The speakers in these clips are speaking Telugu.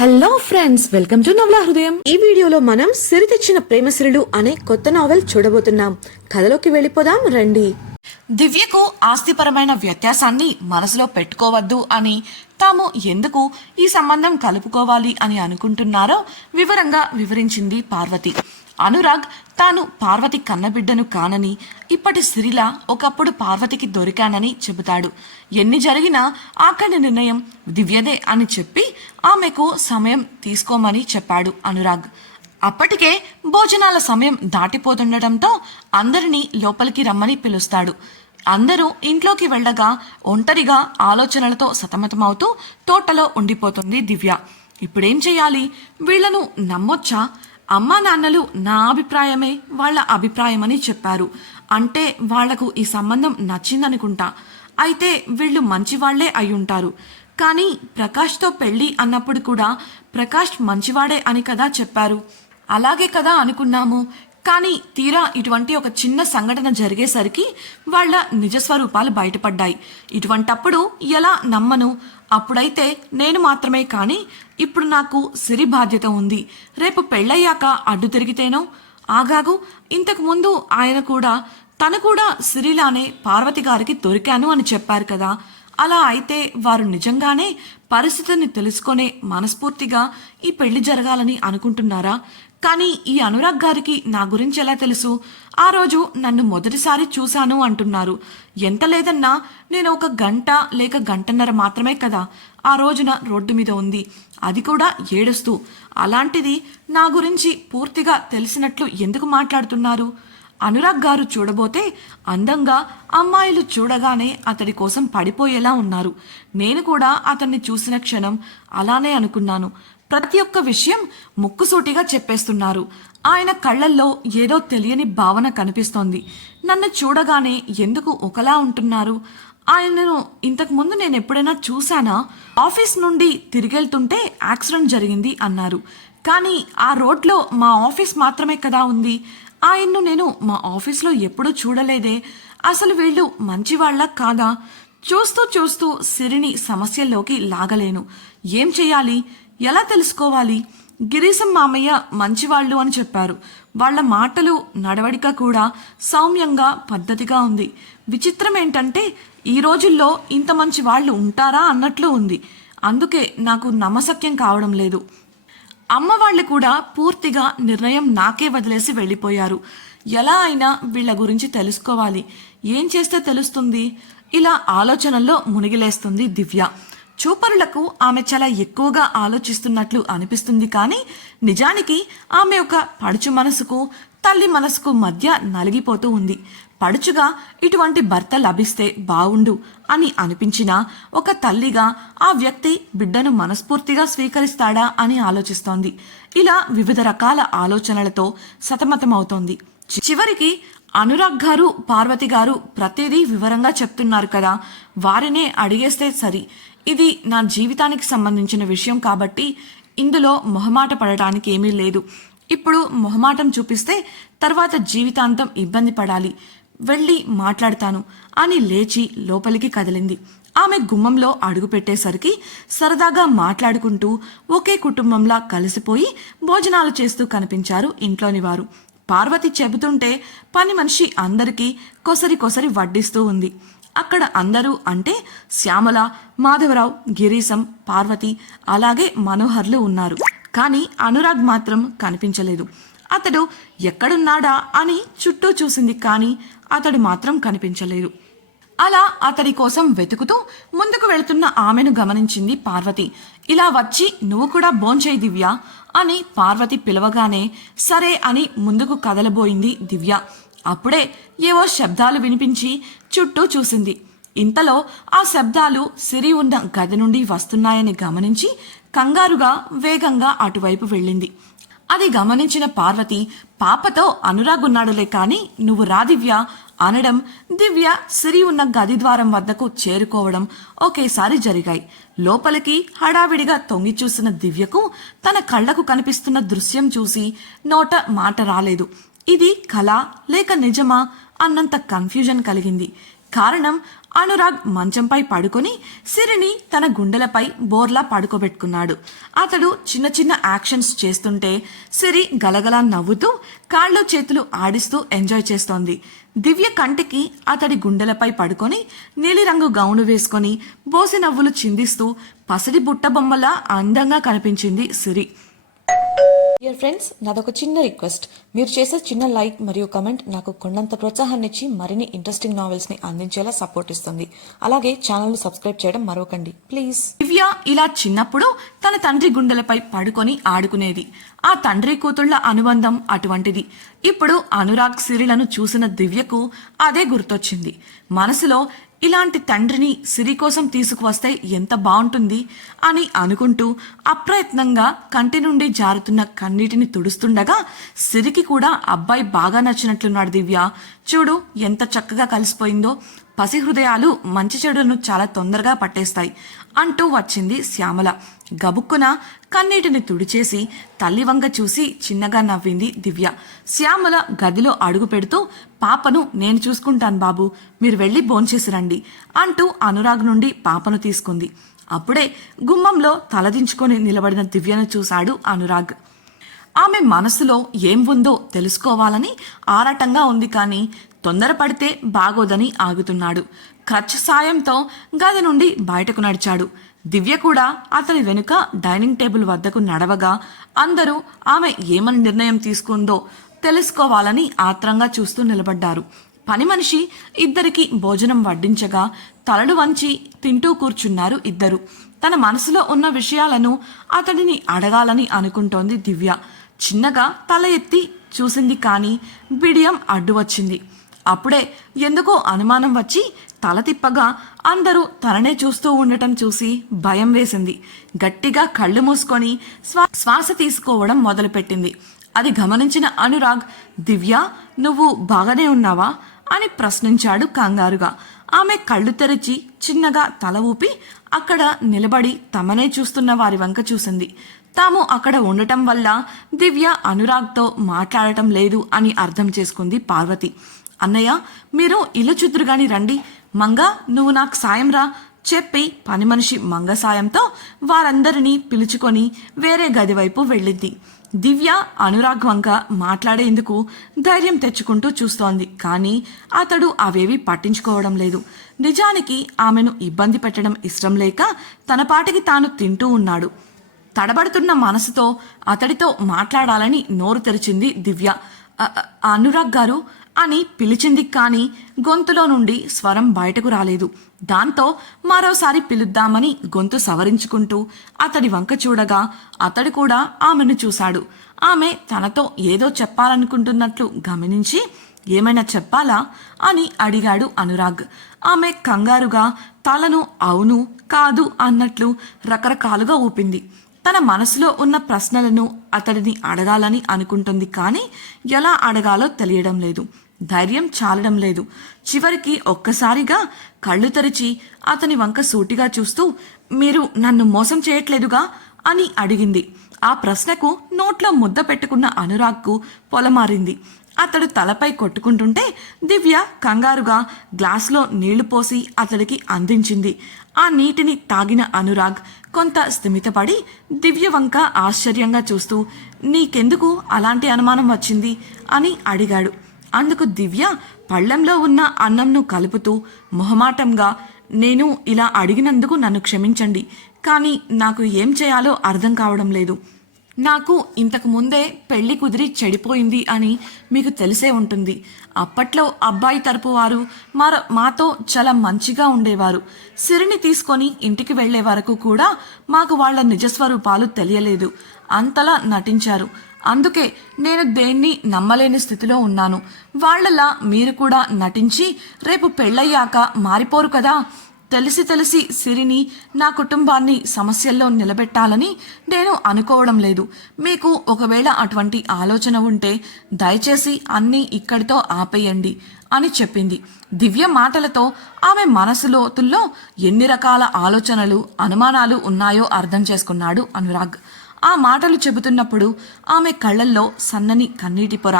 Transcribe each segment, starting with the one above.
హలో ఫ్రెండ్స్, వెల్కమ్ టు నవల హృదయం. ఈ వీడియోలో మనం సిరి తెచ్చిన ప్రేమసిరులు అనే కొత్త నావెల్ చూడబోతున్నాం. కథలోకి వెళ్ళిపోదాం రండి. దివ్యకు ఆస్తిపరమైన వ్యత్యాసాన్ని మనసులో పెట్టుకోవద్దు అని, తాము ఎందుకు ఈ సంబంధం కలుపుకోవాలి అని అనుకుంటున్నారో వివరంగా వివరించింది పార్వతి. అనురాగ్ తాను పార్వతి కన్నబిడ్డను కానని, ఇప్పటి సిరిల ఒకప్పుడు పార్వతికి దొరికానని చెబుతాడు. ఎన్ని జరిగినా ఆఖరి నిర్ణయం దివ్యదే అని చెప్పి ఆమెకు సమయం తీసుకోమని చెప్పాడు అనురాగ్. అప్పటికే భోజనాల సమయం దాటిపోతుండటంతో అందరినీ లోపలికి రమ్మని పిలుస్తాడు. అందరూ ఇంట్లోకి వెళ్ళగా ఒంటరిగా ఆలోచనలతో సతమతమవుతూ తోటలో ఉండిపోతుంది దివ్య. ఇప్పుడేం చెయ్యాలి? వీళ్లను నమ్మొచ్చా? అమ్మా నాన్నలు నా అభిప్రాయమే వాళ్ళ అభిప్రాయమని చెప్పారు. అంటే వాళ్లకు ఈ సంబంధం నచ్చిందనుకుంటా. అయితే వీళ్ళు మంచివాళ్లే అయ్యుంటారు. కానీ ప్రకాష్తో పెళ్లి అన్నప్పుడు కూడా ప్రకాష్ మంచివాడే అని కదా చెప్పారు. అలాగే కదా అనుకున్నాము. కానీ తీరా ఇటువంటి ఒక చిన్న సంఘటన జరిగేసరికి వాళ్ళ నిజస్వరూపాలు బయటపడ్డాయి. ఇటువంటప్పుడు ఎలా నమ్మను? అప్పుడైతే నేను మాత్రమే కానీ ఇప్పుడు నాకు సిరి బాధ్యత ఉంది. రేపు పెళ్ళయ్యాక అడ్డు తిరిగితేనో? ఆగాగు, ఇంతకు ముందు ఆయన కూడా తను కూడా సిరిలానే పార్వతి గారికి దొరికాను అని చెప్పారు కదా. అలా అయితే వారు నిజంగానే పరిస్థితిని తెలుసుకొనే మనస్ఫూర్తిగా ఈ పెళ్లి జరగాలని అనుకుంటున్నారా? కానీ ఈ అనురాగ్ గారికి నా గురించి ఎలా తెలుసు? ఆ రోజు నన్ను మొదటిసారి చూశాను అంటున్నారు. ఎంత లేదన్నా నేను ఒక గంట లేక గంటన్నర మాత్రమే కదా ఆ రోజున రోడ్డు మీద ఉంది, అది కూడా ఏడుస్తూ. అలాంటిది నా గురించి పూర్తిగా తెలిసినట్లు ఎందుకు మాట్లాడుతున్నారు? అనురాగ్ గారు చూడబోతే అందంగా, అమ్మాయిలు చూడగానే అతడి కోసం పడిపోయేలా ఉన్నారు. నేను కూడా అతన్ని చూసిన క్షణం అలానే అనుకున్నాను. ప్రతి ఒక్క విషయం ముక్కుసూటిగా చెప్పేస్తున్నారు. ఆయన కళ్ళల్లో ఏదో తెలియని భావన కనిపిస్తోంది. నన్ను చూడగానే ఎందుకు ఒకలా ఉంటున్నారు? ఆయనను ఇంతకు ముందు నేను ఎప్పుడైనా చూశానా? ఆఫీస్ నుండి తిరిగెళ్తుంటే యాక్సిడెంట్ జరిగింది అన్నారు. కానీ ఆ రోడ్లో మా ఆఫీస్ మాత్రమే కదా ఉంది. ఆయన్ను నేను మా ఆఫీస్లో ఎప్పుడూ చూడలేదే. అసలు వీళ్ళు మంచివాళ్ళ కాదా? చూస్తూ చూస్తూ సిరిని సమస్యల్లోకి లాగలేను. ఏం చెయ్యాలి? ఎలా తెలుసుకోవాలి? గిరీశం మామయ్య మంచివాళ్ళు అని చెప్పారు. వాళ్ళ మాటలు, నడవడిక కూడా సౌమ్యంగా, పద్ధతిగా ఉంది. విచిత్రం ఏంటంటే ఈ రోజుల్లో ఇంత మంచి వాళ్ళు ఉంటారా అన్నట్లు ఉంది. అందుకే నాకు నమ్మశక్యం కావడం లేదు. అమ్మ వాళ్ళు కూడా పూర్తిగా నిర్ణయం నాకే వదిలేసి వెళ్ళిపోయారు. ఎలా అయినా వీళ్ళ గురించి తెలుసుకోవాలి. ఏం చేస్తే తెలుస్తుంది? ఇలా ఆలోచనల్లో మునిగిలేస్తుంది దివ్య. చూపరులకు ఆమె చాలా ఎక్కువగా ఆలోచిస్తున్నట్లు అనిపిస్తుంది. కానీ నిజానికి ఆమె ఒక పడుచు మనసుకు, తల్లి మనసుకు మధ్య నలిగిపోతూ ఉంది. పడుచుగా ఇటువంటి భర్త లభిస్తే బావుండు అని అనిపించినా ఒక తల్లిగా ఆ వ్యక్తి బిడ్డను మనస్ఫూర్తిగా స్వీకరిస్తాడా అని ఆలోచిస్తోంది. ఇలా వివిధ రకాల ఆలోచనలతో సతమతమవుతోంది. చివరికి అనురాగ్ గారు, పార్వతి గారు ప్రతిదీ వివరంగా చెప్తున్నారు కదా, వారినే అడిగేస్తే సరి. ఇది నా జీవితానికి సంబంధించిన విషయం కాబట్టి ఇందులో మొహమాట పడటానికి ఏమీ లేదు. ఇప్పుడు మొహమాటం చూపిస్తే తర్వాత జీవితాంతం ఇబ్బంది పడాలి. వెళ్ళి మాట్లాడతాను అని లేచి లోపలికి కదిలింది. ఆమె గుమ్మంలో అడుగు పెట్టేసరికి సరదాగా మాట్లాడుకుంటూ ఒకే కుటుంబంలా కలిసిపోయి భోజనాలు చేస్తూ కనిపించారు ఇంట్లోని వారు. పార్వతి చెబుతుంటే పని మనిషి అందరికీ కొసరి కొసరి వడ్డిస్తూ ఉంది. అక్కడ అందరూ అంటే శ్యామల, మాధవరావు, గిరీశం, పార్వతి, అలాగే మనోహర్లు ఉన్నారు. కానీ అనురాగ్ మాత్రం కనిపించలేదు. అతడు ఎక్కడున్నాడా అని చుట్టూ చూసింది, కానీ అతడు మాత్రం కనిపించలేదు. అలా అతడి కోసం వెతుకుతూ ముందుకు వెళుతున్న ఆమెను గమనించింది పార్వతి. ఇలా వచ్చి నువ్వు కూడా భోంచేయి దివ్య అని పార్వతి పిలవగానే సరే అని ముందుకు కదలబోయింది దివ్య. అప్పుడే ఏవో శబ్దాలు వినిపించి చుట్టూ చూసింది. ఇంతలో ఆ శబ్దాలు సిరి ఉన్న గది నుండి వస్తున్నాయని గమనించి కంగారుగా వేగంగా అటువైపు వెళ్ళింది. అది గమనించిన పార్వతి పాపతో అనురాగ్ ఉన్నాడులే కానీ నువ్వు రా దివ్య అనడం, దివ్య సిరి ఉన్న గది ద్వారం వద్దకు చేరుకోవడం ఒకేసారి జరిగాయి. లోపలికి హడావిడిగా తొంగి చూసిన దివ్యకు తన కళ్లకు కనిపిస్తున్న దృశ్యం చూసి నోట మాట రాలేదు. ఇది కళ లేక నిజమా అన్నంత కన్ఫ్యూజన్ కలిగింది. కారణం అనురాగ్ మంచంపై పడుకొని సిరిని తన గుండెలపై బోర్లా పడుకోబెట్టుకున్నాడు. అతడు చిన్న చిన్న యాక్షన్స్ చేస్తుంటే సిరి గలగలా నవ్వుతూ కాళ్ళు చేతులు ఆడిస్తూ ఎంజాయ్ చేస్తోంది. దివ్య కంటికి అతడి గుండెలపై పడుకొని నీలిరంగు గౌను వేసుకొని బోసి నవ్వులు చిందిస్తూ పసిడి బుట్ట బొమ్మలా అందంగా కనిపించింది సిరి. డియర్ ఫ్రెండ్స్, నాదొక చిన్న రిక్వెస్ట్. మీరు చేసే చిన్న లైక్ మరియు కమెంట్ నాకు కొండంత ప్రోత్సాహాన్ని ఇచ్చి మరిన్ని ఇంట్రెస్టింగ్ నావెల్స్ ని అందించేలా సపోర్ట్ ఇస్తుంది. అలాగే ఛానల్ సబ్స్క్రైబ్ చేయడం మరవకండి ప్లీజ్. దివ్య ఇలా చిన్నప్పుడు తన తండ్రి గుండెలపై పడుకొని ఆడుకునేది. ఆ తండ్రి కూతుళ్ల అనుబంధం అటువంటిది. ఇప్పుడు అనురాగ్ సిరిలను చూసిన దివ్యకు అదే గుర్తొచ్చింది. మనసులో ఇలాంటి తండ్రిని సిరి కోసం తీసుకువస్తే ఎంత బాగుంటుంది అని అనుకుంటూ అప్రయత్నంగా కంటి నుండి జారుతున్న కన్నీటిని తుడుస్తుండగా సిరికి కూడా అబ్బాయి బాగా నచ్చినట్లున్నాడు. దివ్య చూడు ఎంత చక్కగా కలిసిపోయిందో, పసి హృదయాలు మంచి చెడులను చాలా తొందరగా పట్టేస్తాయి అంటూ వచ్చింది శ్యామల. గబుక్కున కన్నీటిని తుడిచేసి తల్లి వంగ చూసి చిన్నగా నవ్వింది దివ్య. శ్యామల గదిలో అడుగు పెడుతూ పాపను నేను చూసుకుంటాను బాబు, మీరు వెళ్ళి భోంచేసిరండి అంటూ అనురాగ్ నుండి పాపను తీసుకుంది. అప్పుడే గుమ్మంలో తలదించుకొని నిలబడిన దివ్యను చూశాడు అనురాగ్. ఆమె మనసులో ఏం ఉందో తెలుసుకోవాలని ఆరాటంగా ఉంది, కానీ తొందరపడితే బాగోదని ఆగుతున్నాడు. ఖర్చు సాయంతో గది నుండి బయటకు నడిచాడు. దివ్య కూడా అతని వెనుక డైనింగ్ టేబుల్ వద్దకు నడవగా అందరూ ఆమె ఏమని నిర్ణయం తీసుకుందో తెలుసుకోవాలని ఆత్రంగా చూస్తూ నిలబడ్డారు. పని మనిషి ఇద్దరికి భోజనం వడ్డించగా తలలు వంచి తింటూ కూర్చున్నారు ఇద్దరు. తన మనసులో ఉన్న విషయాలను అతడిని అడగాలని అనుకుంటోంది దివ్య. చిన్నగా తల ఎత్తి చూసింది, కానీ బిడియం అడ్డు వచ్చింది. అప్పుడే ఎందుకో అనుమానం వచ్చి తల తిప్పగా అందరూ తననే చూస్తూ ఉండటం చూసి భయం వేసింది. గట్టిగా కళ్ళు మూసుకొని శ్వాస తీసుకోవడం మొదలుపెట్టింది. అది గమనించిన అనురాగ్, దివ్య నువ్వు బాగానే ఉన్నావా అని ప్రశ్నించాడు కంగారుగా. ఆమె కళ్ళు తెరిచి చిన్నగా తల ఊపి అక్కడ నిలబడి తమనే చూస్తున్న వారి వంక చూసింది. తాము అక్కడ ఉండటం వల్ల దివ్య అనురాగ్తో మాట్లాడటం లేదు అని అర్థం చేసుకుంది పార్వతి. అన్నయ్య మీరు ఇల్లు చుద్దురుగాని రండి, మంగ నువ్వు నాకు సాయం రా చెప్పి పని మనిషి మంగ సాయంతో వారందరినీ పిలుచుకొని వేరే గది వైపు వెళ్ళింది. దివ్య అనురాగ్ వంక మాట్లాడేందుకు ధైర్యం తెచ్చుకుంటూ చూస్తోంది, కానీ అతడు అవేవి పట్టించుకోవడం లేదు. నిజానికి ఆమెను ఇబ్బంది పెట్టడం ఇష్టం లేక తన పాటికి తాను తింటూ ఉన్నాడు. తడబడుతున్న మనసుతో అతడితో మాట్లాడాలని నోరు తెరిచింది దివ్య. అనురాగ్ గారు అని పిలిచింది, కానీ గొంతులో నుండి స్వరం బయటకు రాలేదు. దాంతో మరోసారి పిలుద్దామని గొంతు సవరించుకుంటూ అతడి వంక చూడగా అతడు కూడా ఆమెను చూశాడు. ఆమె తనతో ఏదో చెప్పాలనుకుంటున్నట్లు గమనించి ఏమైనా చెప్పాలా అని అడిగాడు అనురాగ్. ఆమె కంగారుగా తలను అవును కాదు అన్నట్లు రకరకాలుగా ఊపింది. తన మనసులో ఉన్న ప్రశ్నలను అతడిని అడగాలని అనుకుంటుంది, కానీ ఎలా అడగాలో తెలియడం లేదు. ధైర్యం చాలడం లేదు. చివరికి ఒక్కసారిగా కళ్ళు తెరిచి అతని వంక సూటిగా చూస్తూ, మీరు నన్ను మోసం చేయట్లేదుగా అని అడిగింది. ఆ ప్రశ్నకు నోట్లో ముద్ద పెట్టుకున్న అనురాగ్కు పొలమారింది. అతడు తలపై కొట్టుకుంటుంటే దివ్య కంగారుగా గ్లాసులో నీళ్లు పోసి అతడికి అందించింది. ఆ నీటిని తాగిన అనురాగ్ కొంత స్థిమితపడి దివ్య వంక ఆశ్చర్యంగా చూస్తూ, నీకెందుకు అలాంటి అనుమానం వచ్చింది అని అడిగాడు. అందుకు దివ్య పళ్ళెంలో ఉన్న అన్నంను కలుపుతూ మొహమాటంగా, నేను ఇలా అడిగినందుకు నన్ను క్షమించండి, కానీ నాకు ఏం చేయాలో అర్థం కావడం లేదు. నాకు ఇంతకు ముందే పెళ్లి కుదిరి చెడిపోయింది అని మీకు తెలిసే ఉంటుంది. అప్పట్లో అబ్బాయి తరపు వారు మాతో చాలా మంచిగా ఉండేవారు. సిరిని తీసుకొని ఇంటికి వెళ్లే వరకు కూడా మాకు వాళ్ల నిజస్వరూపాలు తెలియలేదు. అంతలా నటించారు. అందుకే నేను దేన్ని నమ్మలేని స్థితిలో ఉన్నాను. వాళ్లలా మీరు కూడా నటించి రేపు పెళ్ళయ్యాక మారిపోరు కదా. తెలిసి సిరిని, నా కుటుంబాన్ని సమస్యల్లో నిలబెట్టాలని నేను అనుకోవడం లేదు. మీకు ఒకవేళ అటువంటి ఆలోచన ఉంటే దయచేసి అన్నీ ఇక్కడితో ఆపేయండి అని చెప్పింది. దివ్య మాటలతో ఆమె మనసు లోతుల్లో ఎన్ని రకాల ఆలోచనలు, అనుమానాలు ఉన్నాయో అర్థం చేసుకున్నాడు అనురాగ్. ఆ మాటలు చెబుతున్నప్పుడు ఆమె కళ్ళల్లో సన్నని కన్నీటి పొర.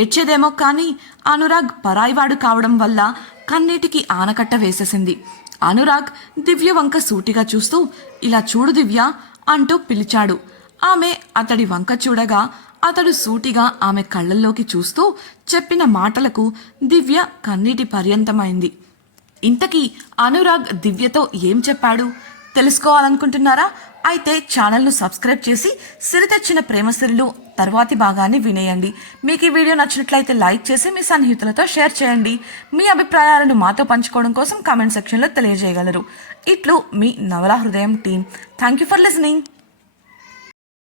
ఏడ్చేదేమో కానీ అనురాగ్ పరాయివాడు కావడం వల్ల కన్నీటికి ఆనకట్ట వేసేసింది. అనురాగ్ దివ్య వంక సూటిగా చూస్తూ, ఇలా చూడు దివ్య అంటూ పిలిచాడు. ఆమె అతడి వంక చూడగా అతడు సూటిగా ఆమె కళ్ళల్లోకి చూస్తూ చెప్పిన మాటలకు దివ్య కన్నీటి పర్యంతమైంది. ఇంతకీ అనురాగ్ దివ్యతో ఏం చెప్పాడు తెలుసుకోవాలనుకుంటున్నారా? అయితే ఛానల్ను సబ్స్క్రైబ్ చేసి సిరి తెచ్చిన ప్రేమసిరిలు తర్వాతి భాగాన్ని వినేయండి. మీకు ఈ వీడియో నచ్చినట్లయితే లైక్ చేసి మీ సన్నిహితులతో షేర్ చేయండి. మీ అభిప్రాయాలను మాతో పంచుకోవడం కోసం కామెంట్ సెక్షన్లో తెలియజేయగలరు. ఇట్లు మీ నవలా హృదయం team. Thank you for listening.